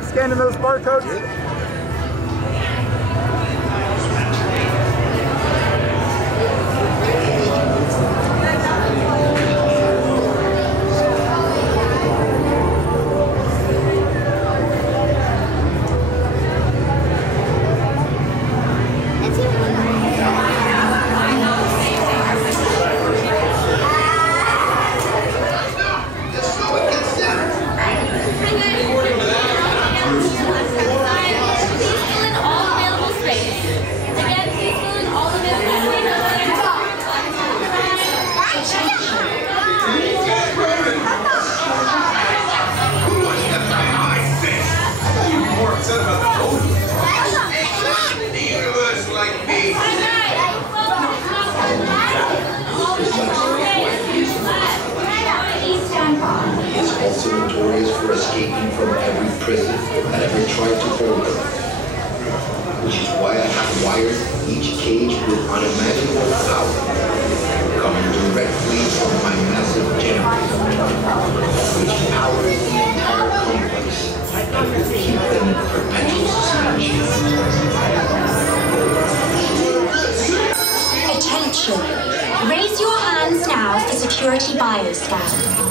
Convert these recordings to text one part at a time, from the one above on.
start scanning those barcodes? For escaping from every prison that ever tried to hold them. Which is why I have wired each cage with unimaginable power coming directly from my massive generator, which powers the entire complex and will keep them in perpetual suspension. Attention! Raise your hands now for security bioscan.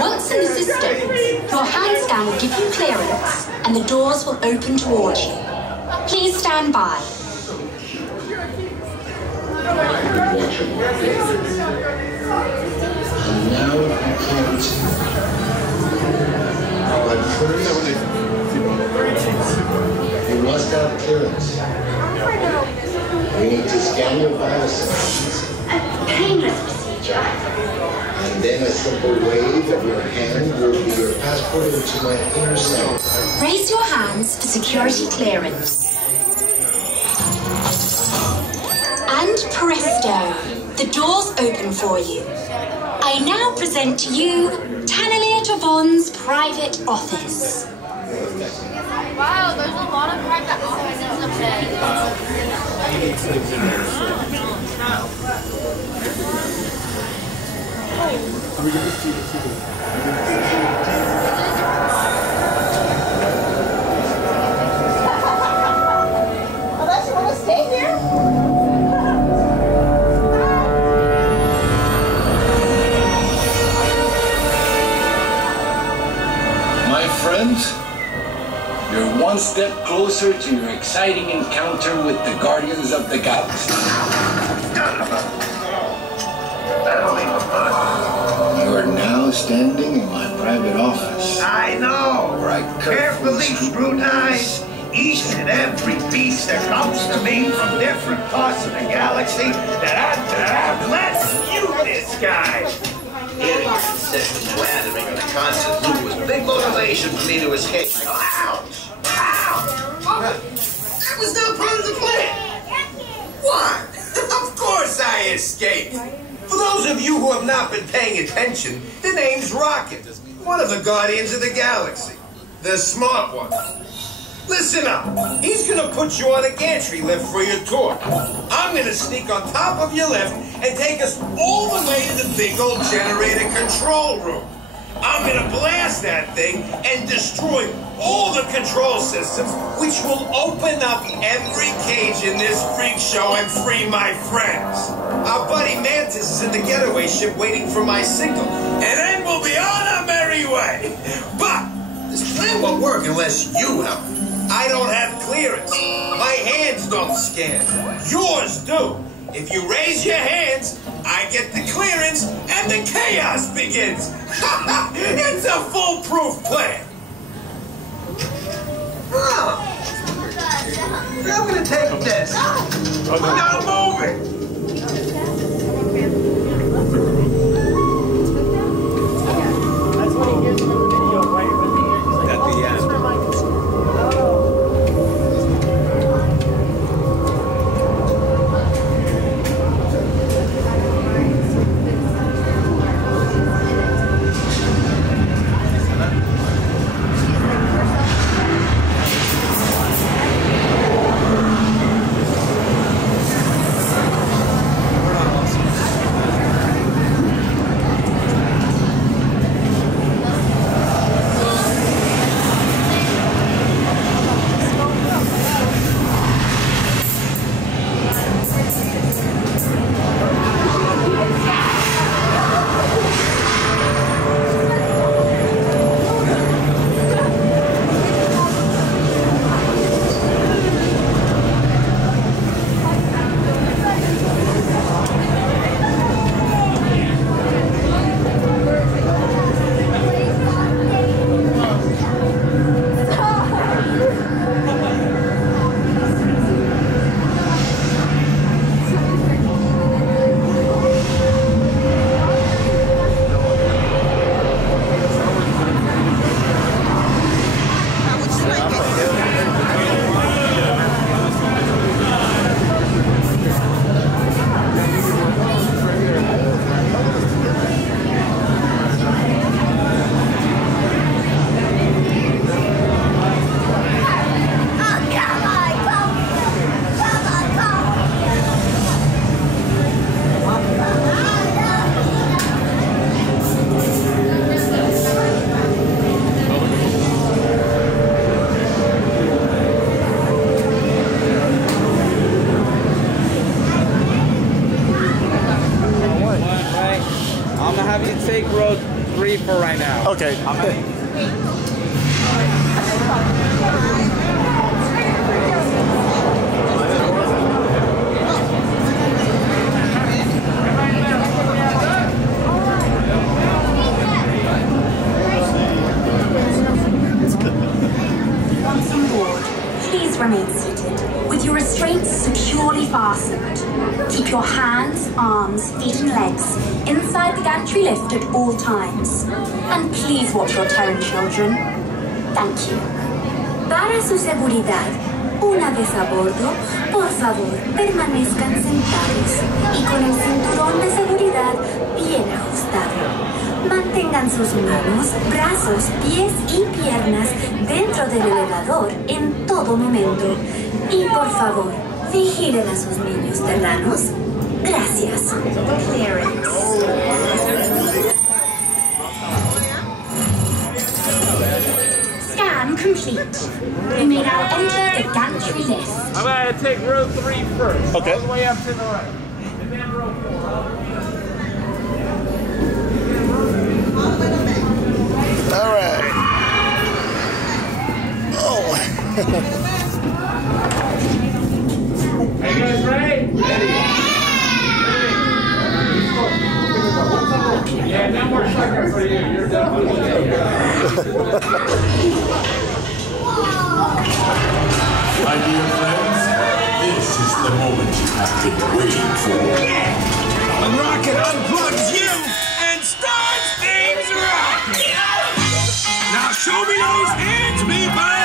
Once in the system, your hand scan will give you clearance and the doors will open towards you. Please stand by. And now you can't. But first, you must have clearance. We need to scan your biosensors. A painless procedure. And then a simple wave of your hand will be your passport into my inner cell. Raise your hands for security clearance. And presto, the doors open for you. I now present to you Tannelia Tavon's private office. Wow, there's a lot of private offices up there. Unless you want to stay here? My friends, you're one step closer to your exciting encounter with the Guardians of the Galaxy. You are now standing in my private office. I know. Where I carefully scrutinize each and every piece that comes to me from different parts of the galaxy that let's mute this guy. Hearing your concession blathering on a constant loop was a big motivation for me to escape. Ouch! Ouch! That was not part of the plan. What? Of course I escaped. For those of you who have not been paying attention, the name's Rocket, one of the Guardians of the Galaxy. The smart one. Listen up. He's gonna put you on a gantry lift for your tour. I'm gonna sneak on top of your lift and take us all the way to the big old generator control room. I'm gonna blast that thing and destroy all the control systems, which will open up every cage in this freak show and free my friends. Our buddy Mantis is in the getaway ship waiting for my signal, and then we'll be on our merry way. But this plan won't work unless you help. I don't have clearance. My hands don't scan. Yours do. If you raise your hands, I get the clearance and the chaos begins. It's a foolproof plan. Oh. I'm gonna take this. Now move it. That's what he gives him in the video, right? At the end. to take row 3 for right now. Okay. How many? Once on board, please remain seated, with your restraints securely fastened. Keep your hands, arms, feet and legs inside the gantry lift at all times. And please watch your tone, children. Thank you. Para su seguridad, una vez a bordo, por favor, permanezcan sentados y con el cinturón de seguridad bien ajustado. Mantengan sus manos, brazos, pies y piernas dentro del elevador en todo momento. Y por favor, vigilen a sus niños terranos. Gracias. Clearance. Scan complete. You may now enter the gantry lift. I'm going to take row 3 first. Okay. All the way up to the right. And then row 4. All right. Oh. Are you guys ready? Ready. Yeah, no more sugar for you. You're definitely My dear friends, this is the moment you have been waiting for. When Rocket unplugs you and starts things rocking. Now show me those hands, people!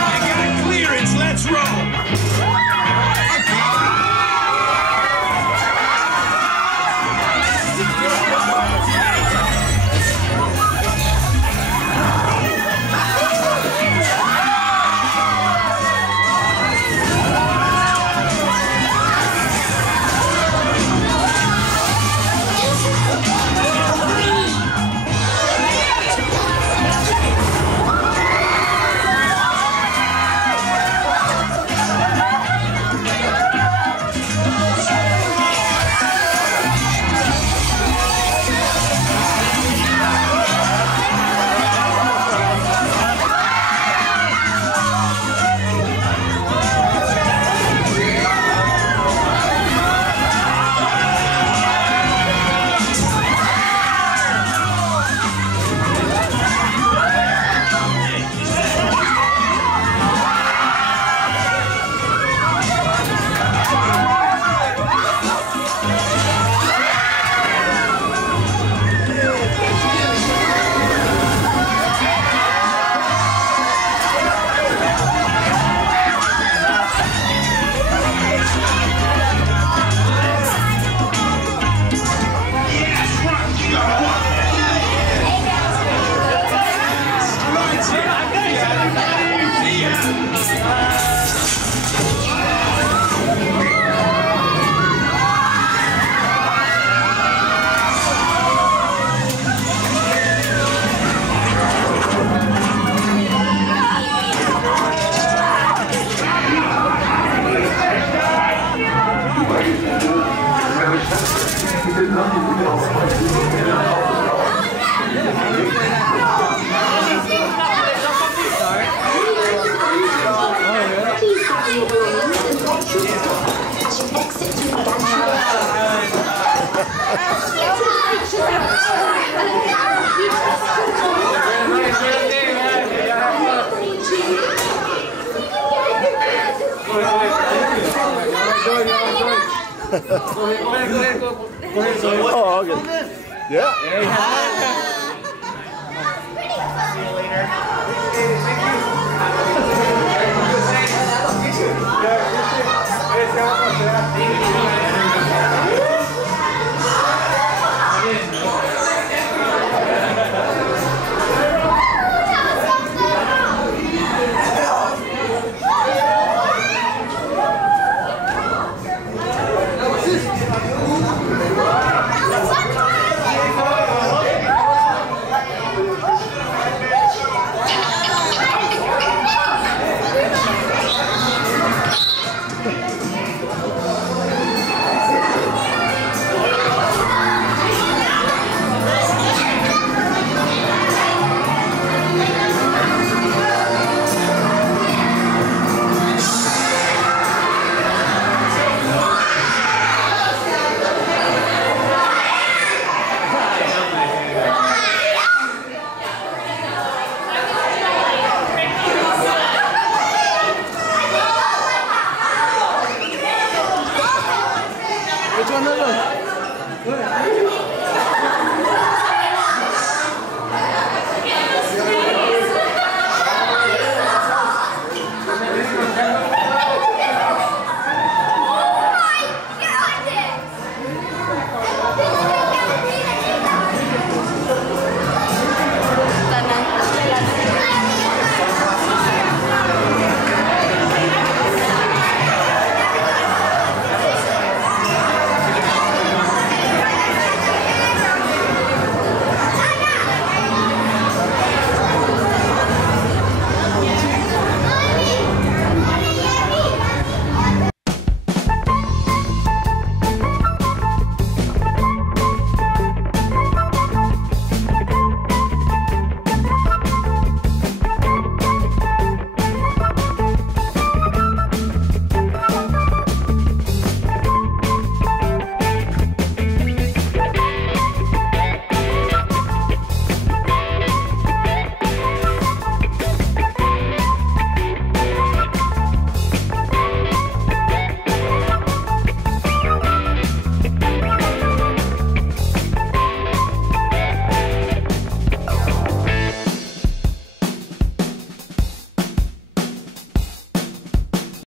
I got clearance, let's roll! Oh, okay. Yeah. There you have it. See you later. Thank you.